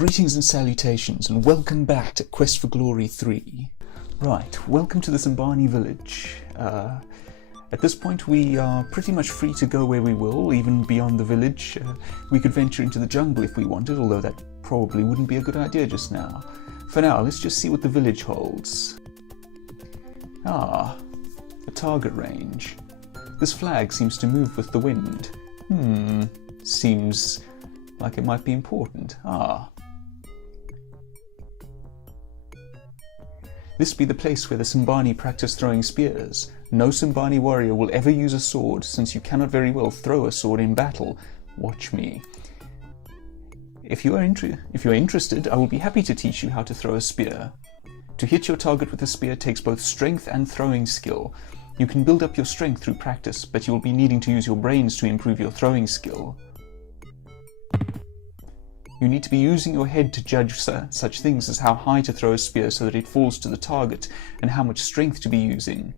Greetings and salutations, and welcome back to Quest for Glory 3. Right, welcome to the Simbani village. At this point we are pretty much free to go where we will, even beyond the village. We could venture into the jungle if we wanted, although that probably wouldn't be a good idea just now. For now, let's just see what the village holds. Ah, a target range. This flag seems to move with the wind. Seems like it might be important. This be the place where the Simbani practice throwing spears. No Simbani warrior will ever use a sword, since you cannot very well throw a sword in battle. Watch me. If you are interested, I will be happy to teach you how to throw a spear. To hit your target with a spear takes both strength and throwing skill. You can build up your strength through practice, but you will be needing to use your brains to improve your throwing skill. You need to be using your head to judge such things as how high to throw a spear so that it falls to the target, and how much strength to be using.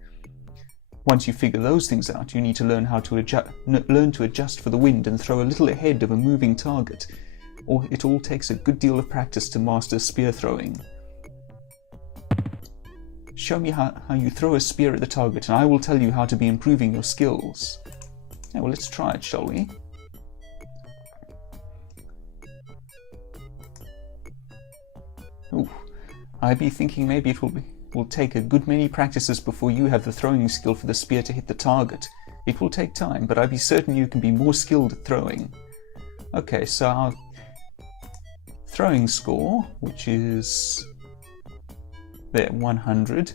Once you figure those things out, you need to learn how to adjust for the wind and throw a little ahead of a moving target, or it all takes a good deal of practice to master spear throwing. Show me how you throw a spear at the target, and I will tell you how to be improving your skills. Yeah, well, let's try it, shall we? Ooh, I be thinking maybe it will take a good many practices before you have the throwing skill for the spear to hit the target. It will take time, but I be certain you can be more skilled at throwing. Okay, so our throwing score, which is there, 100,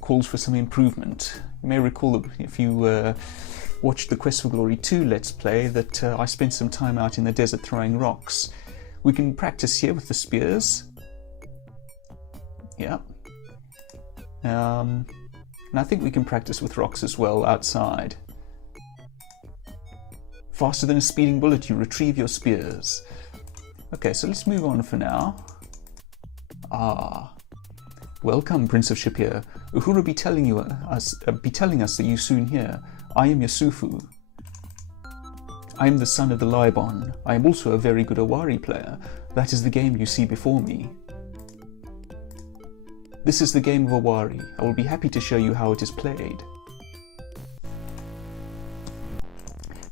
calls for some improvement. You may recall that if you watched the Quest for Glory 2 Let's Play that I spent some time out in the desert throwing rocks. We can practice here with the spears. Yeah. And I think we can practice with rocks as well outside. Faster than a speeding bullet, you retrieve your spears. Okay, so let's move on for now. Welcome, Prince of Shapir. Uhura be telling us that you soon hear. I am Yasufu. I am the son of the Libon. I am also a very good Awari player. That is the game you see before me. This is the game of Awari. I will be happy to show you how it is played.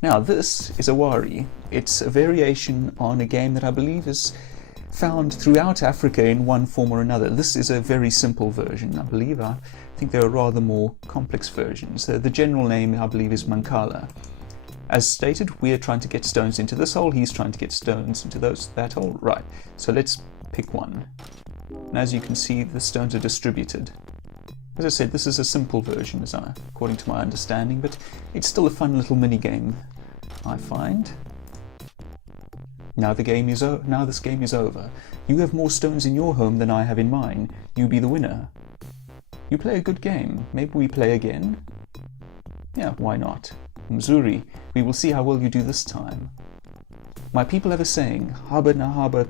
Now this is Awari. It's a variation on a game that I believe is found throughout Africa in one form or another. This is a very simple version, I believe. I think there are rather more complex versions. The general name, I believe, is Mancala. As stated, we are trying to get stones into this hole, he's trying to get stones into that hole. Right, so let's pick one. And as you can see, the stones are distributed. As I said, this is a simple version, according to my understanding, but it's still a fun little mini-game, I find. Now this game is over. You have more stones in your home than I have in mine. You be the winner. You play a good game. Maybe we play again? Yeah, why not? Mzuri, we will see how well you do this time. My people have a saying, Haba na haba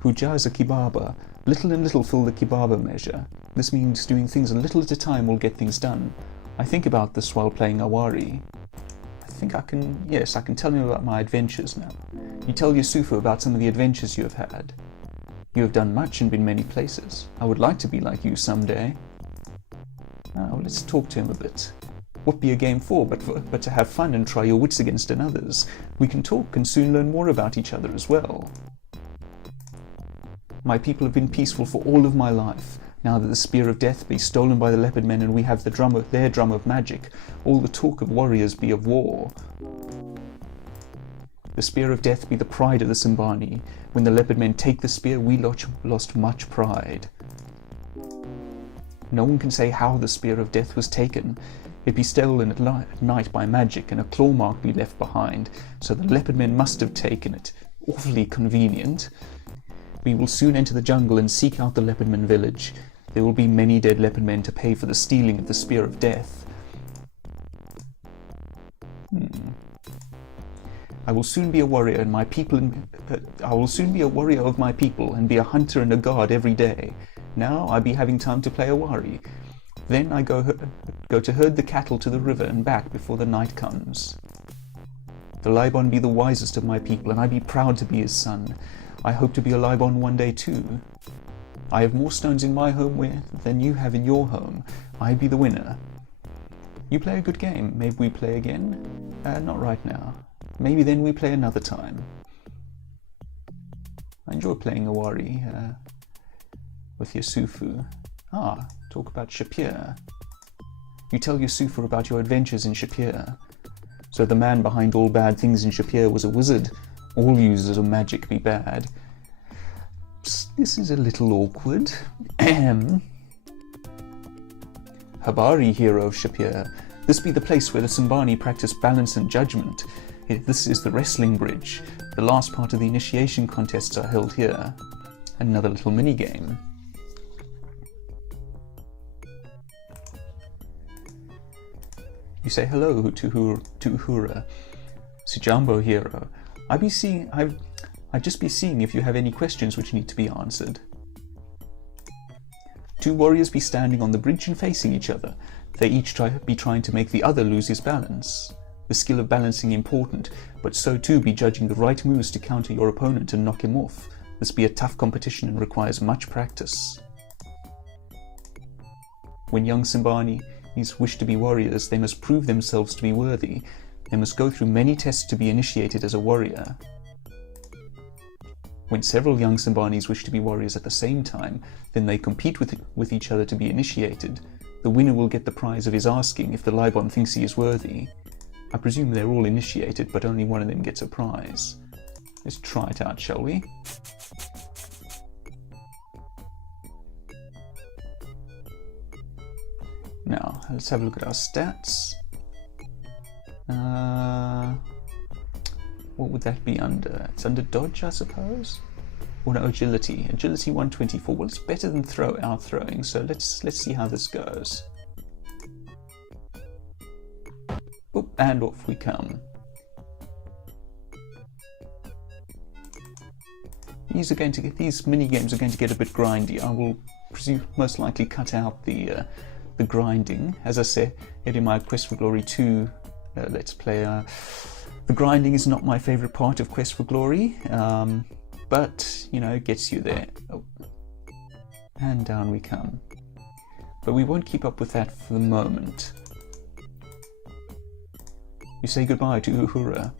hujaza kibaba. Little and little fill the kibaba measure. This means doing things a little at a time will get things done. I think about this while playing Awari. I can tell you about my adventures now. You tell Yusufu about some of the adventures you have had. You have done much and been many places. I would like to be like you someday. Now let's talk to him a bit. What be a game for but to have fun and try your wits against another's? We can talk and soon learn more about each other as well. My people have been peaceful for all of my life. Now that the Spear of Death be stolen by the Leopard Men and we have their drum of magic, all the talk of warriors be of war. The Spear of Death be the pride of the Simbani. When the Leopard Men take the spear, we lost much pride. No one can say how the Spear of Death was taken. It be stolen at night by magic, and a claw mark be left behind, so the Leopard Men must have taken it. Awfully convenient. We will soon enter the jungle and seek out the Leopardman village. There will be many dead Leopard Men to pay for the stealing of the Spear of Death. I will soon be a warrior of my people and be a hunter and a guard every day. Now I be having time to play Awari. Then I go to herd the cattle to the river and back before the night comes. The Libon be the wisest of my people, and I be proud to be his son. I hope to be a Libon one day too. I have more stones in my home than you have in your home. I be the winner. You play a good game. Maybe we play again? Not right now. Maybe then we play another time. I enjoy playing Awari with Yusufu. Ah, talk about Shapir. You tell Yusufu about your adventures in Shapir. So the man behind all bad things in Shapir was a wizard. All users of magic be bad. Psst, this is a little awkward. Habari, hero of Shapir. This be the place where the Simbani practice balance and judgment. This is the wrestling bridge. The last part of the initiation contests are held here. Another little mini-game. You say hello to Uhura. Sijambo, hero. I'd just be seeing if you have any questions which need to be answered. Two warriors be standing on the bridge and facing each other. They each be trying to make the other lose his balance. The skill of balancing important, but so too be judging the right moves to counter your opponent and knock him off. This be a tough competition and requires much practice. When young Simbani wish to be warriors, they must prove themselves to be worthy. They must go through many tests to be initiated as a warrior. When several young Simbanis wish to be warriors at the same time, then they compete with each other to be initiated. The winner will get the prize of his asking if the Libon thinks he is worthy. I presume they're all initiated, but only one of them gets a prize. Let's try it out, shall we? Now, let's have a look at our stats. What would that be under? It's under dodge, I suppose? Or no, agility. Agility 124. Well, it's better than our throwing, so let's see how this goes. Oop, and off we come. These mini games are going to get a bit grindy. I will most likely cut out the grinding. As I said in my Quest for Glory 2 Let's Play, the grinding is not my favourite part of Quest for Glory, but, you know, it gets you there. Oh. And down we come. But we won't keep up with that for the moment. You say goodbye to Uhura.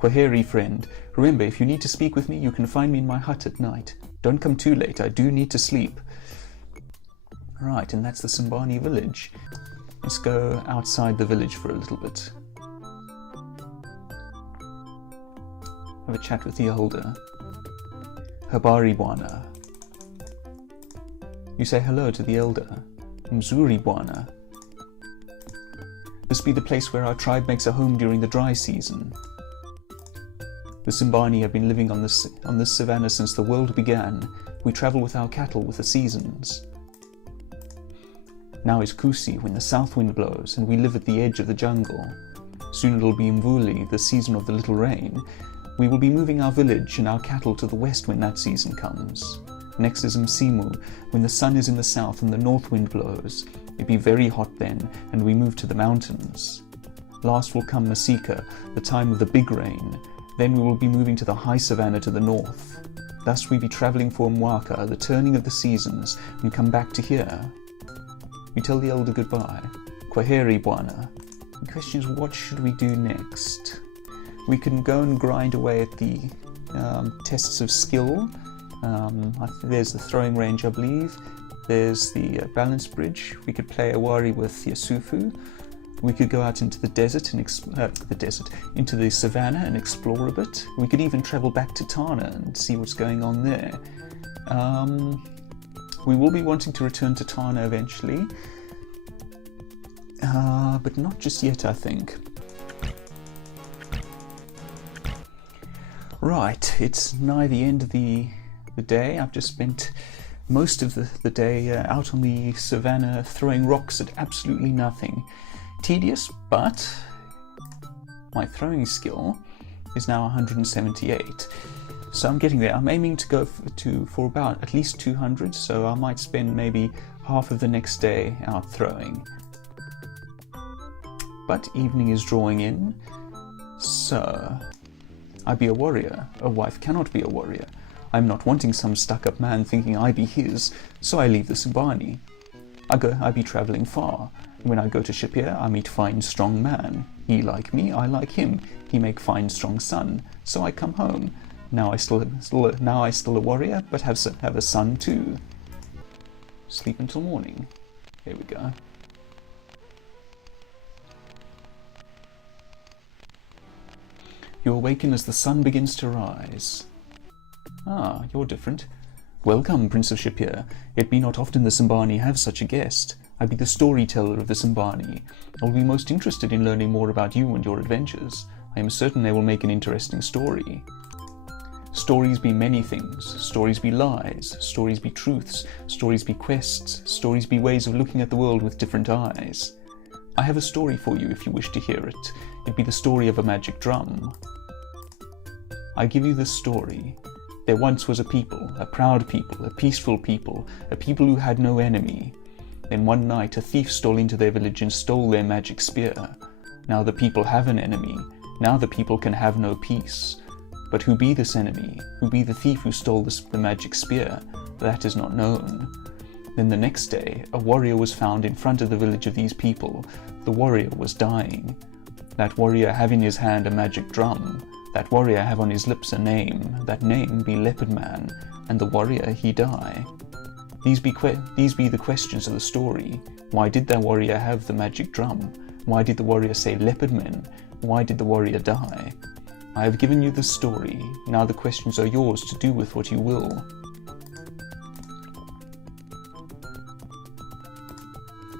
Kwaheri, friend. Remember, if you need to speak with me, you can find me in my hut at night. Don't come too late, I do need to sleep. Right, and that's the Simbani village. Let's go outside the village for a little bit. Have a chat with the elder. Habari Bwana. You say hello to the elder. Mzuri Bwana. This be the place where our tribe makes a home during the dry season. The Simbani have been living on this savannah since the world began. We travel with our cattle with the seasons. Now is Kusi, when the south wind blows, and we live at the edge of the jungle. Soon it'll be Mvuli, the season of the little rain. We will be moving our village and our cattle to the west when that season comes. Next is Msimu, when the sun is in the south and the north wind blows. It be very hot then, and we move to the mountains. Last will come Masika, the time of the big rain. Then we will be moving to the high savannah to the north. Thus we be travelling for Mwaka, the turning of the seasons, and come back to here. You tell the elder goodbye. Kwaheri, Bwana. The question is, what should we do next? We can go and grind away at the tests of skill. There's the throwing range, I believe. There's the balance bridge. We could play Awari with Yusufu. We could go out into the desert and into the savannah and explore a bit. We could even travel back to Tana and see what's going on there. We will be wanting to return to Tana eventually, but not just yet, I think. Right, it's nigh the end of the day. I've just spent most of the day out on the savannah throwing rocks at absolutely nothing. Tedious, but my throwing skill is now 178. So I'm getting there. I'm aiming to go for about at least 200, so I might spend maybe half of the next day out throwing. But evening is drawing in, so I be a warrior. A wife cannot be a warrior. I'm not wanting some stuck-up man thinking I be his, so I leave the Simbani. I be travelling far. When I go to Shapir, I meet fine strong man. He like me, I like him. He make fine strong son, so I come home. Now I still a warrior, but have a son too. Sleep until morning. Here we go. You awaken as the sun begins to rise. Ah, you're different. Welcome, Prince of Shapir. It be not often the Simbani have such a guest. I be the storyteller of the Simbani. I will be most interested in learning more about you and your adventures. I am certain they will make an interesting story. Stories be many things. Stories be lies. Stories be truths. Stories be quests. Stories be ways of looking at the world with different eyes. I have a story for you if you wish to hear it. It be the story of a magic drum. I give you this story. There once was a people, a proud people, a peaceful people, a people who had no enemy. Then one night a thief stole into their village and stole their magic spear. Now the people have an enemy. Now the people can have no peace. But who be this enemy? Who be the thief who stole the magic spear? That is not known. Then the next day, a warrior was found in front of the village of these people. The warrior was dying. That warrior have in his hand a magic drum. That warrior have on his lips a name. That name be Leopard Man, and the warrior he die. These be the questions of the story. Why did that warrior have the magic drum? Why did the warrior say Leopard Men? Why did the warrior die? I have given you the story. Now the questions are yours to do with what you will.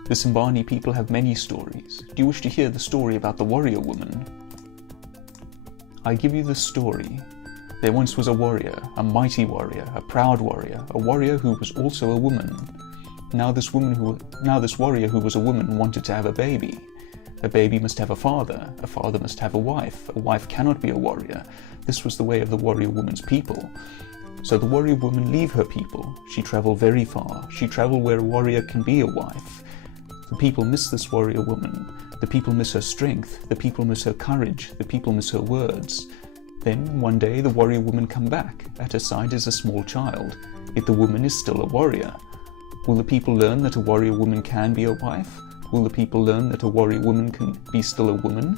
The Simbani people have many stories. Do you wish to hear the story about the warrior woman? I give you the story. There once was a warrior, a mighty warrior, a proud warrior, a warrior who was also a woman. Now this warrior who was a woman wanted to have a baby. A baby must have a father must have a wife cannot be a warrior. This was the way of the warrior woman's people. So the warrior woman leave her people. She travel very far. She travel where a warrior can be a wife. The people miss this warrior woman. The people miss her strength. The people miss her courage. The people miss her words. Then, one day, the warrior woman come back. At her side is a small child. Yet the woman is still a warrior. Will the people learn that a warrior woman can be a wife? Will the people learn that a warrior woman can be still a woman?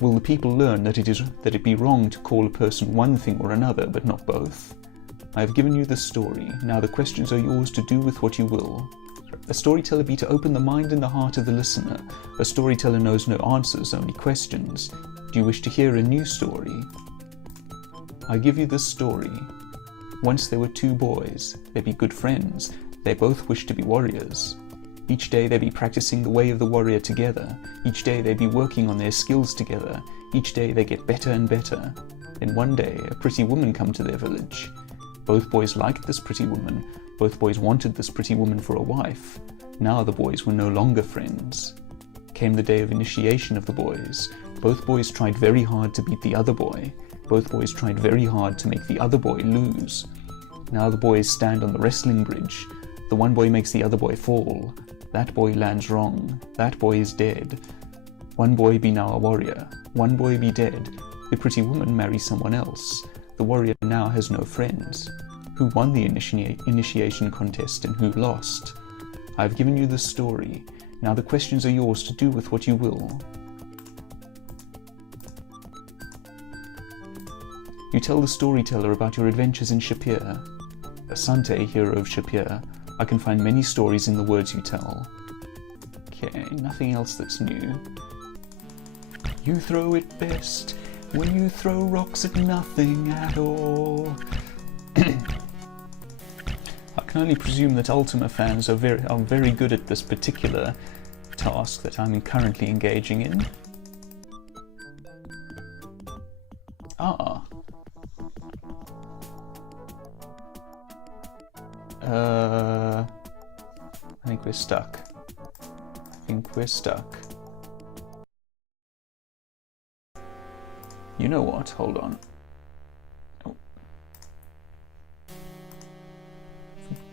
Will the people learn that it be wrong to call a person one thing or another, but not both? I have given you the story. Now the questions are yours to do with what you will. A storyteller be to open the mind and the heart of the listener. A storyteller knows no answers, only questions. Do you wish to hear a new story? I give you this story. Once there were two boys. They be good friends. They both wish to be warriors. Each day they be practicing the way of the warrior together. Each day they be working on their skills together. Each day they get better and better. Then one day a pretty woman come to their village. Both boys liked this pretty woman. Both boys wanted this pretty woman for a wife. Now the boys were no longer friends. Came the day of initiation of the boys. Both boys tried very hard to beat the other boy. Both boys tried very hard to make the other boy lose. Now the boys stand on the wrestling bridge. The one boy makes the other boy fall. That boy lands wrong. That boy is dead. One boy be now a warrior. One boy be dead. The pretty woman marries someone else. The warrior now has no friends. Who won the initiation contest and who lost? I have given you the story. Now the questions are yours to do with what you will. You tell the storyteller about your adventures in Shapir. Asante, hero of Shapir. I can find many stories in the words you tell. Okay, nothing else that's new. You throw it best when you throw rocks at nothing at all. I can only presume that Ultima fans are very good at this particular task that I'm currently engaging in. Ah. I think we're stuck. You know what? Hold on. Oh.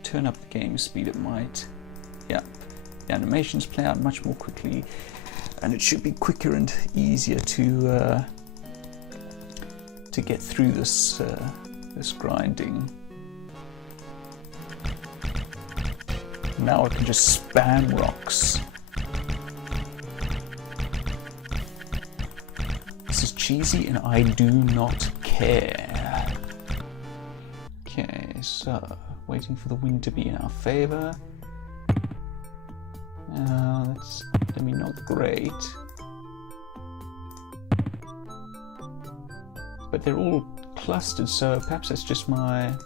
Turn up the game speed, it might. Yeah. The animations play out much more quickly, and it should be quicker and easier to get through this this grinding. Now I can just spam rocks. This is cheesy and I do not care. Okay, so waiting for the wind to be in our favor. That's, I mean, not great. But they're all clustered, so perhaps that's just a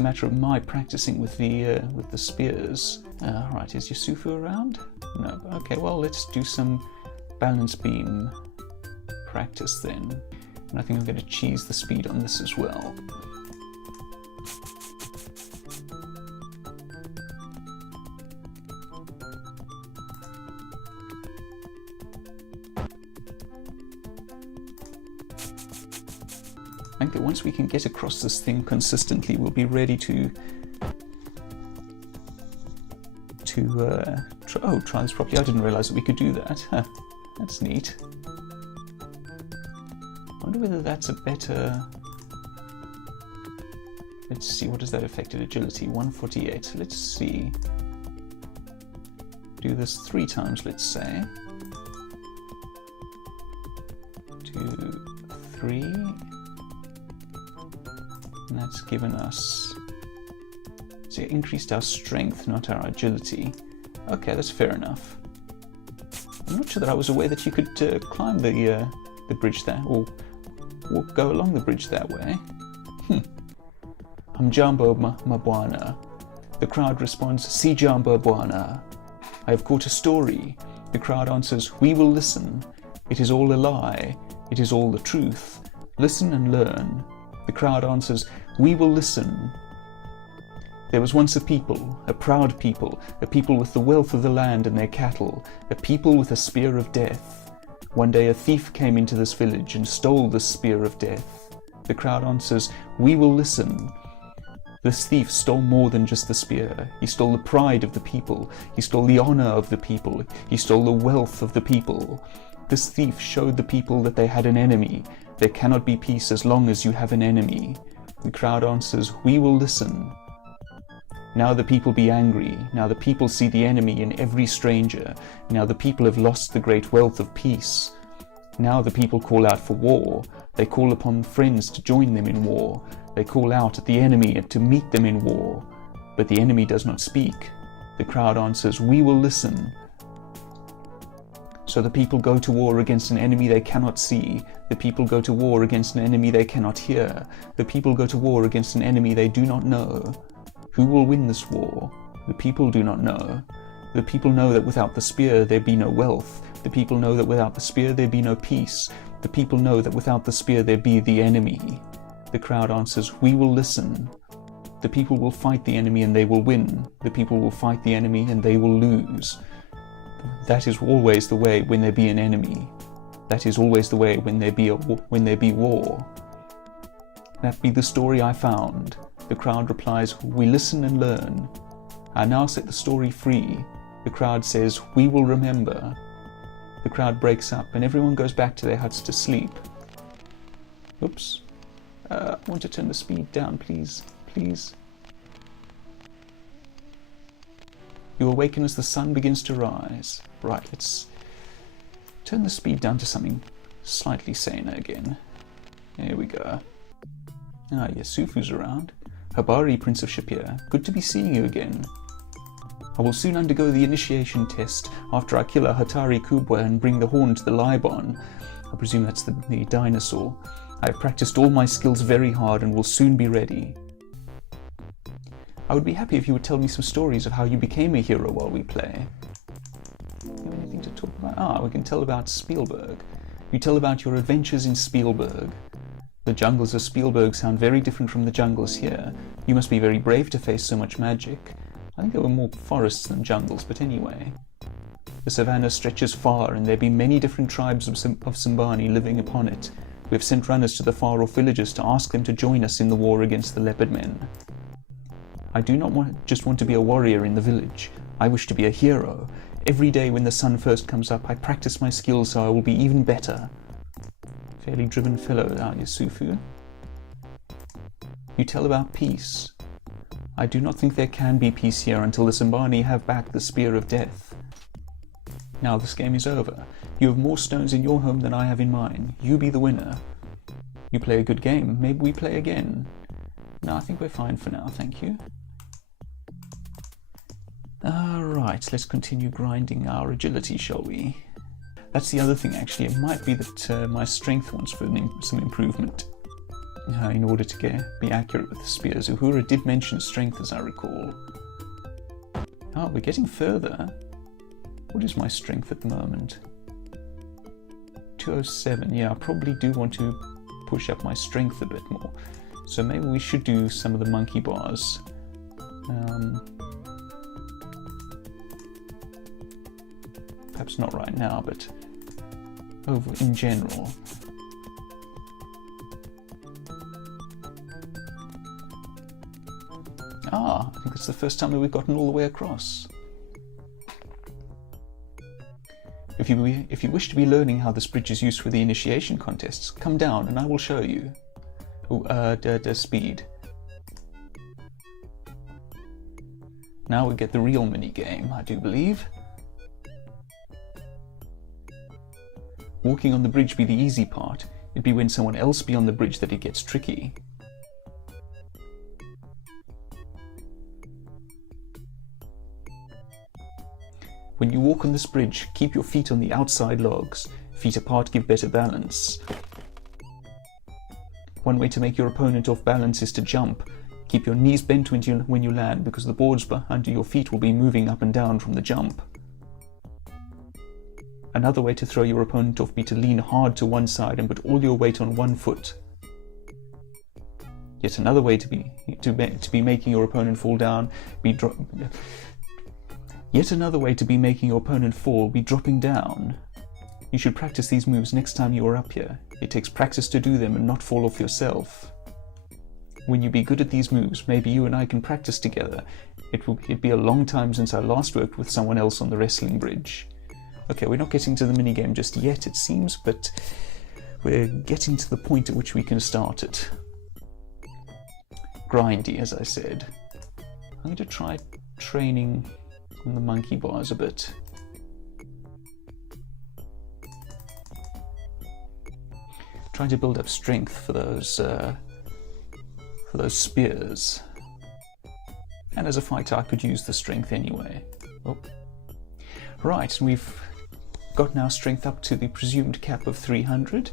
matter of my practicing with the spears. Right, is Yusufu around? No. Okay, well, let's do some balance beam practice then. And I think I'm going to cheese the speed on this as well. I think that once we can get across this thing consistently, we'll be ready to try this properly. I didn't realize that we could do that. Huh. That's neat. I wonder whether that's a better... Let's see, what does that affect at agility? 148. Let's see. Do this 3 times, let's say. 2, 3. And that's given us... So it increased our strength, not our agility. Okay, that's fair enough. I'm not sure that I was aware that you could climb the bridge there, or go along the bridge that way. Hamjambo Mabwana. The crowd responds, Si Jambo Bwana. I have caught a story. The crowd answers, we will listen. It is all a lie. It is all the truth. Listen and learn. The crowd answers, we will listen. There was once a people, a proud people, a people with the wealth of the land and their cattle, a people with a spear of death. One day a thief came into this village and stole the spear of death. The crowd answers, we will listen. This thief stole more than just the spear. He stole the pride of the people. He stole the honor of the people. He stole the wealth of the people. This thief showed the people that they had an enemy. There cannot be peace as long as you have an enemy. The crowd answers, we will listen. Now the people be angry. Now the people see the enemy in every stranger. Now the people have lost the great wealth of peace. Now the people call out for war. They call upon friends to join them in war. They call out at the enemy to meet them in war. But the enemy does not speak. The crowd answers, we will listen. So the people go to war against an enemy they cannot see. The people go to war against an enemy they cannot hear. The people go to war against an enemy they do not know. Who will win this war? The people do not know. The people know that without the spear there be no wealth. The people know that without the spear there be no peace. The people know that without the spear there be the enemy. The crowd answers, we will listen. The people will fight the enemy and they will win. The people will fight the enemy and they will lose. That is always the way when there be an enemy. That is always the way when there be war. That be the story I found. The crowd replies, we listen and learn. I now set the story free. The crowd says, we will remember. The crowd breaks up and everyone goes back to their huts to sleep. Oops. I want to turn the speed down, please. Please. You awaken as the sun begins to rise. Right, let's turn the speed down to something slightly saner again. There we go. Ah, Yusufu's around. Habari, Prince of Shapir. Good to be seeing you again. I will soon undergo the initiation test after I kill a Hatari Kubwa and bring the horn to the Libon. I presume that's the dinosaur. I have practiced all my skills very hard and will soon be ready. I would be happy if you would tell me some stories of how you became a hero while we play. Do you have anything to talk about? Ah, we can tell about Spielberg. You tell about your adventures in Spielberg. The jungles of Spielberg sound very different from the jungles here. You must be very brave to face so much magic. I think there were more forests than jungles, but anyway. The savannah stretches far, and there be many different tribes of Simbani living upon it. We have sent runners to the far-off villages to ask them to join us in the war against the leopard men. I do not just want to be a warrior in the village. I wish to be a hero. Every day when the sun first comes up, I practice my skills so I will be even better. Fairly driven fellow, Yusufu. You tell about peace. I do not think there can be peace here until the Simbani have back the Spear of Death. Now this game is over. You have more stones in your home than I have in mine. You be the winner. You play a good game. Maybe we play again. No, I think we're fine for now, thank you. Alright, let's continue grinding our agility, shall we? That's the other thing, actually. It might be that my strength wants for some improvement in order to be accurate with the spears. Uhura did mention strength, as I recall. Oh, we're getting further. What is my strength at the moment? 207. Yeah, I probably do want to push up my strength a bit more. So maybe we should do some of the monkey bars. Perhaps not right now, but in general. Ah, I think it's the first time that we've gotten all the way across. If you wish to be learning how this bridge is used for the initiation contests, come down and I will show you. Speed. Now we get the real mini-game, I do believe. Walking on the bridge be the easy part. It'd be when someone else be on the bridge that it gets tricky. When you walk on this bridge, keep your feet on the outside logs. Feet apart give better balance. One way to make your opponent off balance is to jump. Keep your knees bent when you land, because the boards under your feet will be moving up and down from the jump. Another way to throw your opponent off be to lean hard to one side and put all your weight on one foot. Yet another way to be making your opponent fall down be Yet another way to be making your opponent fall be dropping down. You should practice these moves next time you are up here. It takes practice to do them and not fall off yourself. When you be good at these moves, maybe you and I can practice together. It'd be a long time since I last worked with someone else on the wrestling bridge. Okay, we're not getting to the minigame just yet, it seems, but we're getting to the point at which we can start it. Grindy, as I said. I'm going to try training on the monkey bars a bit. Trying to build up strength for those spears. And as a fighter, I could use the strength anyway. Oh. Right, we've got now strength up to the presumed cap of 300.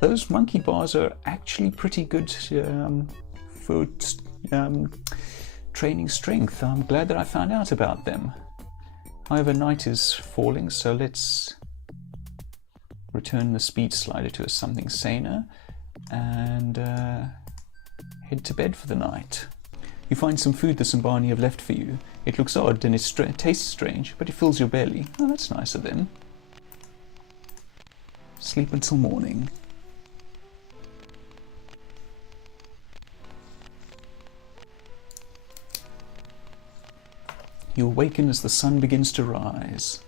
Those monkey bars are actually pretty good for training strength. I'm glad that I found out about them. However, night is falling, so let's return the speed slider to something saner and head to bed for the night. You find some food the Simbani have left for you. It looks odd and it tastes strange, but it fills your belly. Oh, that's nice of them. Sleep until morning. You awaken as the sun begins to rise.